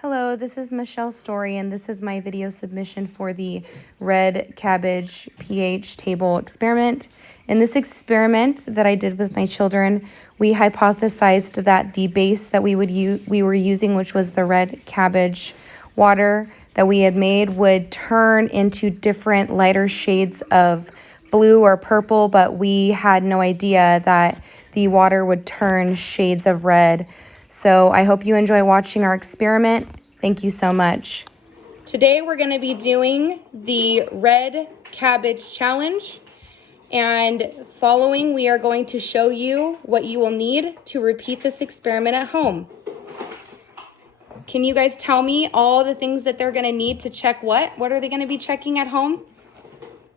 Hello, this is Michelle's story, and this is my video submission for the red cabbage pH table experiment. In this experiment that I did with my children, we hypothesized that the base that we were using, which was the red cabbage water that we had made, would turn into different lighter shades of blue or purple, but we had no idea that the water would turn shades of red. So I hope you enjoy watching our experiment. Thank you so much. Today we're going to be doing the red cabbage challenge, and following we are going to show you what you will need to repeat this experiment at home. Can you guys tell me all the things that they're going to need to check what? What are they going to be checking at home?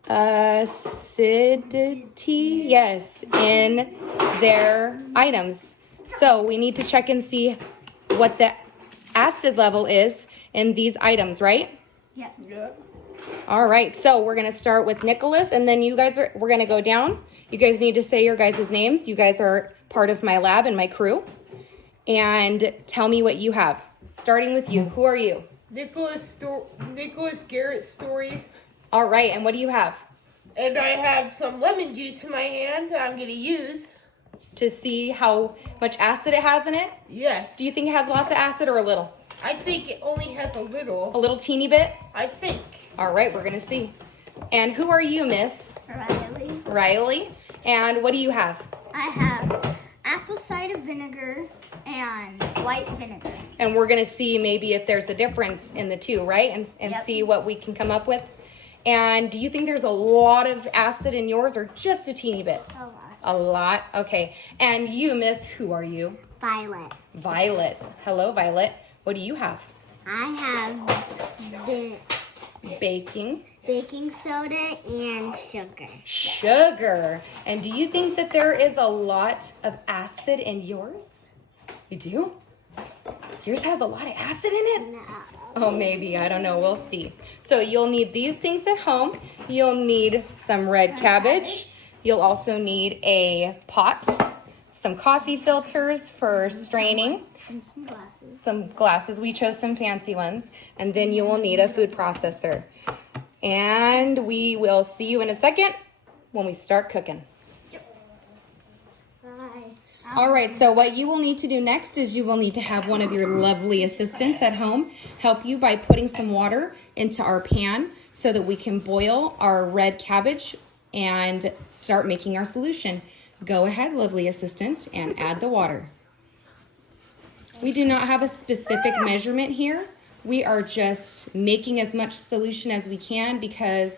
Acidity, yes, in their items. So we need to check and see what the acid level is in these items, right? Yep. All right, so we're gonna start with Nicholas, and then we're gonna go down. You guys need to say your guys' names. You guys are part of my lab and my crew. And tell me what you have. Starting with you, who are you? Nicholas Garrett Story. All right, and what do you have? And I have some lemon juice in my hand that I'm going to use. To see how much acid it has in it? Yes. Do you think it has lots of acid or a little? I think it only has a little. A little teeny bit? I think. All right, we're gonna see. And who are you, Miss? Riley. Riley. And what do you have? I have apple cider vinegar and white vinegar. And we're gonna see maybe if there's a difference in the two, right? And Yep. see what we can come up with. And do you think there's a lot of acid in yours or just a teeny bit? A lot. A lot? Okay. And you, Miss, who are you? Violet. Violet. Hello, Violet. What do you have? I have Baking. baking soda and sugar. Sugar. And do you think that there is a lot of acid in yours? You do? Yours has a lot of acid in it? No. Oh, maybe. I don't know. We'll see. So you'll need these things at home. You'll need some red cabbage. You'll also need a pot, some coffee filters for straining, And some glasses. some glasses. We chose some fancy ones. And then you will need a food processor. And we will see you in a second when we start cooking. Bye. All right, so what you will need to do next is you will need to have one of your lovely assistants at home help you by putting some water into our pan so that we can boil our red cabbage and start making our solution. Go ahead, lovely assistant, and add the water. We do not have a specific measurement here. We are just making as much solution as we can because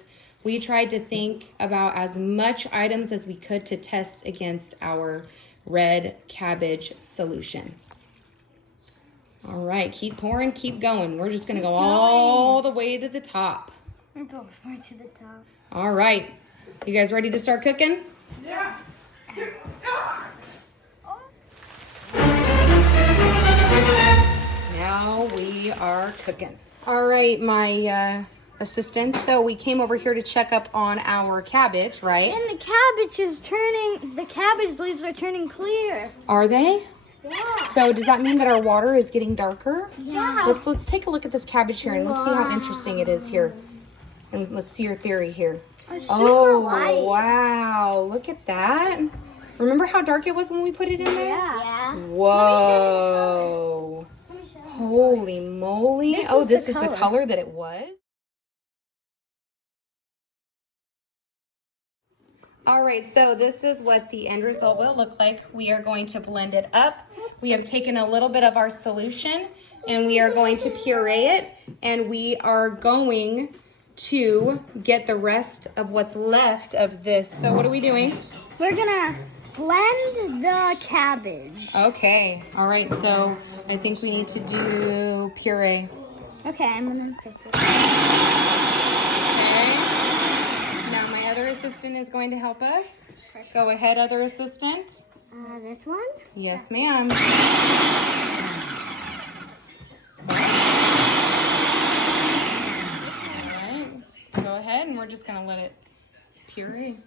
we tried to think about as much items as we could to test against our red cabbage solution. All right, keep pouring, keep going. We're just gonna go all the way to the top. It's all the way to the top. All right, you guys ready to start cooking? Yeah. Now we are cooking. All right, my assistant. So we came over here to check up on our cabbage, right? And the cabbage leaves are turning clear. Are they? Yeah. So does that mean that our water is getting darker? Yeah. Let's take a look at this cabbage here and let's see how interesting it is here. And let's see your theory here. It's super Oh, light. wow. Look at that. Remember how dark it was when we put it in there? Yeah. Whoa. Let me show you. Holy moly. This Oh, was this the is the color. color that it was? All right, so this is what the end result will look like. We are going to blend it up. We have taken a little bit of our solution and we are going to puree it, and we are going to get the rest of what's left of this. So what are we doing? We're gonna blend the cabbage. Okay, all right, so I think we need to do puree. Okay, I'm gonna press it. Okay. Now my other assistant is going to help us. Go ahead, other assistant. This one? Yes, ma'am. All right. Go ahead, and we're just going to let it puree.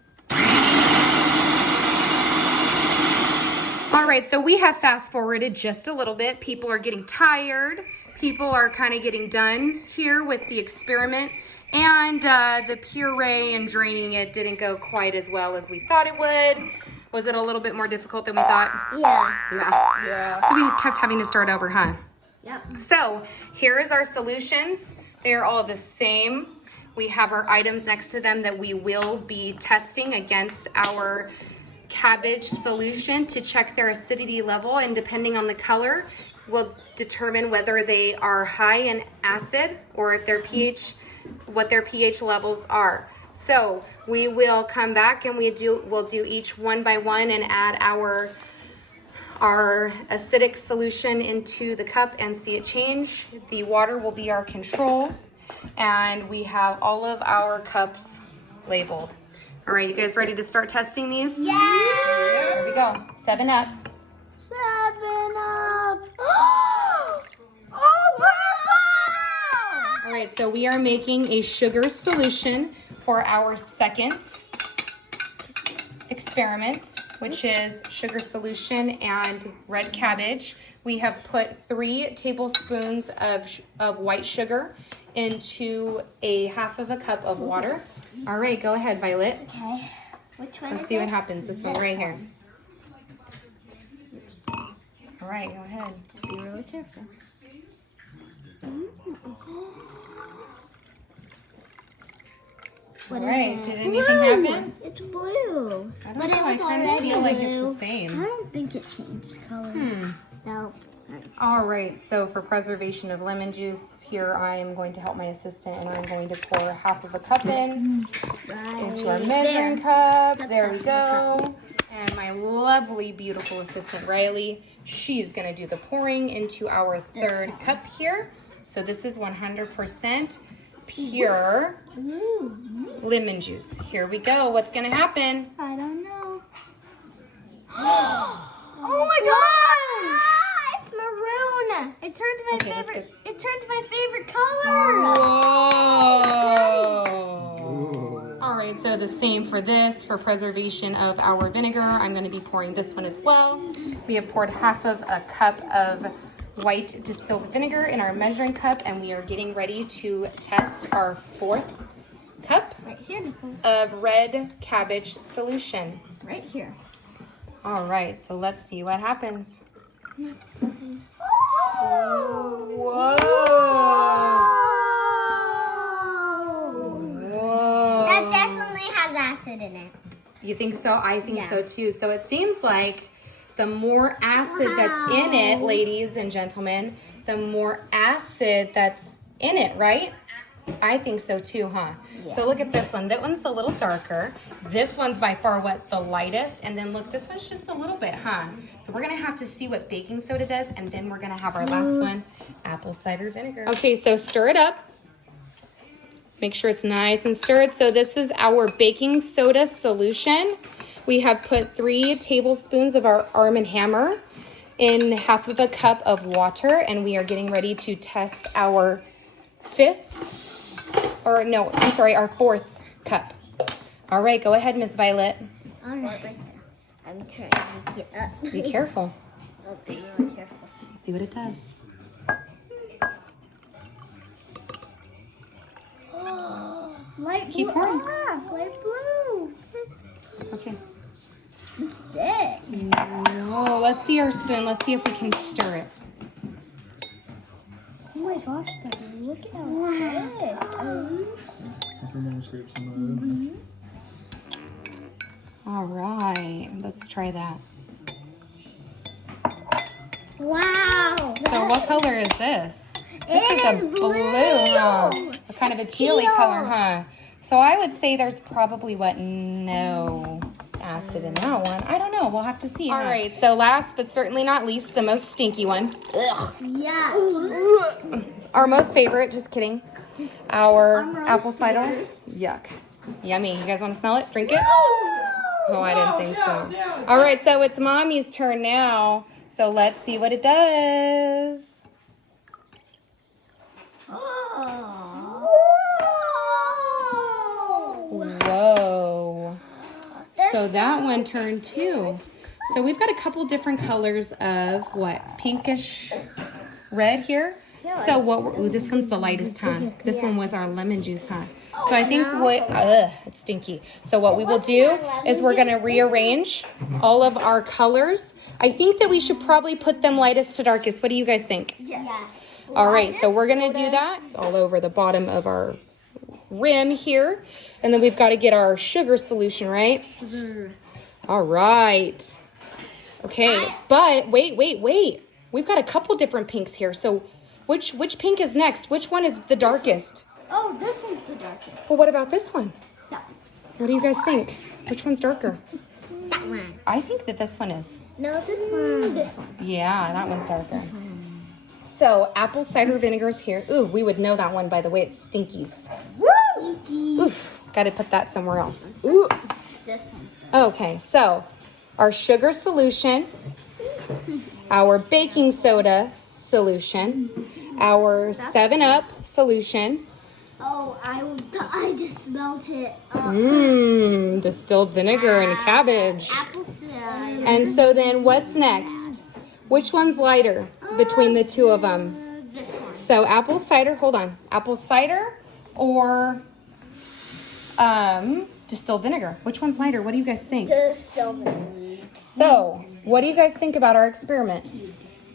All right, so we have fast forwarded just a little bit. People are getting tired. People are kind of getting done here with the experiment. And the puree and draining it didn't go quite as well as we thought it would. Was it a little bit more difficult than we thought? Yeah. So we kept having to start over, huh? Yep. So here is our solutions. They are all the same. We have our items next to them that we will be testing against our cabbage solution to check their acidity level, and depending on the color, we'll determine whether they are high in acid or if their pH, what their pH levels are. So we will come back and we'll do each one by one and add our acidic solution into the cup and see it change. The water will be our control, and we have all of our cups labeled. All right, you guys ready to start testing these? Yeah. Here we go. 7 Up. 7 Up. Oh, purple! All right, so we are making a sugar solution for our second experiment, which is sugar solution and red cabbage. We have put 3 tablespoons of white sugar into a half of a cup of water. All right, go ahead, Violet. Okay. Which one Let's is see it? what happens. This one right here. All right, go ahead. Be really careful. All right, did anything happen? It's blue. I don't But know, it I was kind of already feel like blue. it's the same. I don't think it changed colors. No. All right, so for preservation of lemon juice, here I am going to help my assistant, and I'm going to pour half of a cup in into our measuring cup. There we go. And my lovely, beautiful assistant, Riley, she's going to do the pouring into our third cup here. So this is 100% pure lemon juice. Here we go. What's going to happen? I don't know. Oh my god! It's maroon. It turned to my Okay, that's favorite. It turned to my favorite color. Whoa! All right, so the same for this. For preservation of our vinegar, I'm going to be pouring this one as well. We have poured half of a cup of white distilled vinegar in our measuring cup, and we are getting ready to test our 4th cup Right here, Nicole. of red cabbage solution. Right here. All right, so let's see what happens. Whoa! Whoa! That definitely has acid in it. You think so? I think Yeah. so too. So it seems like the more acid that's in it, ladies and gentlemen, the more acid that's in it, right? I think so too, huh? Yeah. So look at this one. That one's a little darker. This one's by far the lightest. And then look, this one's just a little bit, huh? So we're gonna have to see what baking soda does, and then we're gonna have our last one, apple cider vinegar. Okay, so stir it up. Make sure it's nice and stirred. So this is our baking soda solution. We have put 3 tablespoons of our Arm & Hammer in half of a cup of water, and we are getting ready to test our 4th cup. All right, go ahead, Miss Violet. All right. I'm trying to get up. Be careful. I'll be really careful. See what it does. Light blue. Keep pouring. Ah, light blue. Okay. It's thick. Oh, let's see our spoon. Let's see if we can stir it. Oh my gosh, Daddy, look at how thick. All right, let's try that. Wow. So what color is this? This It a is blue, huh? blue. A kind of a It's tealy teal. color, huh? So I would say there's probably no acid in that one. I don't know. We'll have to see. All right. So last but certainly not least, the most stinky one. Ugh. Yeah. Our most favorite. Just kidding. Our Our apple cider. roasters. Yuck. Yummy. You guys want to smell it? Drink it? Oh, I didn't think so. All right. So it's Mommy's turn now. So let's see what it does. Whoa. So that one turned too. So we've got a couple different colors of what? Pinkish red here. So what we're, ooh, this one's the lightest, huh? This one was our lemon juice, huh? So I think it's stinky. So what we will do is we're gonna rearrange all of our colors. I think that we should probably put them lightest to darkest. What do you guys think? Yes. All right, so we're gonna do that all over the bottom of our rim here. And then we've got to get our sugar solution, right? All right. Okay, but wait. We've got a couple different pinks here. So which pink is next? Which one is the darkest? Oh, this one's the darkest. Well, what about this one? That one. What do you guys think? Which one's darker? That one. I think that this one is. No, this one. This one. Yeah, that one's darker. So apple cider vinegar's here. Ooh, we would know that one by the way it stinkies. Stinky. Oof, got to put that somewhere else. Ooh. This one's dark. Okay, so our sugar solution, our baking soda solution, our 7-Up solution. Oh, I just smelled it. Distilled vinegar and cabbage. Apple cider. And so then what's next? Which one's lighter between the two of them? This one. So apple cider, hold on. Apple cider or distilled vinegar? Which one's lighter? What do you guys think? Distilled vinegar. So, what do you guys think about our experiment?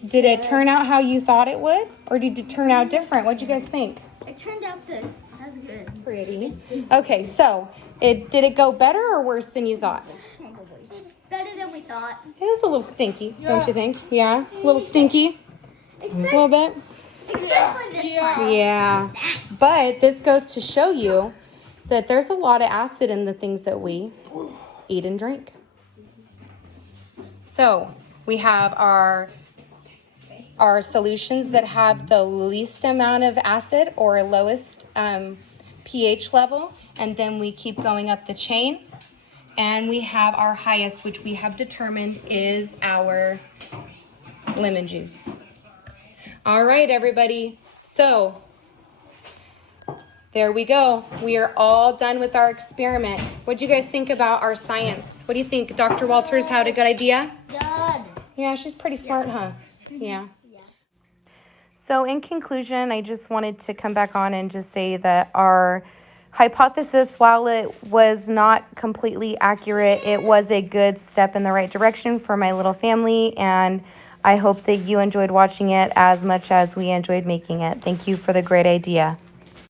Did it turn out how you thought it would? Or did it turn out different? What do you guys think? It turned out good. That's good. Pretty. Okay, so did it go better or worse than you thought? Better than we thought. It was a little stinky, don't you think? Yeah, a little stinky, a little bit. Especially this one. Yeah, but this goes to show you that there's a lot of acid in the things that we eat and drink. So we have our solutions that have the least amount of acid or lowest pH level, and then we keep going up the chain. And we have our highest, which we have determined is our lemon juice. All right, everybody. So there we go. We are all done with our experiment. What do you guys think about our science? What do you think? Dr. Walters had a good idea? Good. Yeah, she's pretty smart, huh? Yeah. So in conclusion, I just wanted to come back on and just say that our hypothesis, while it was not completely accurate, it was a good step in the right direction for my little family, and I hope that you enjoyed watching it as much as we enjoyed making it. Thank you for the great idea.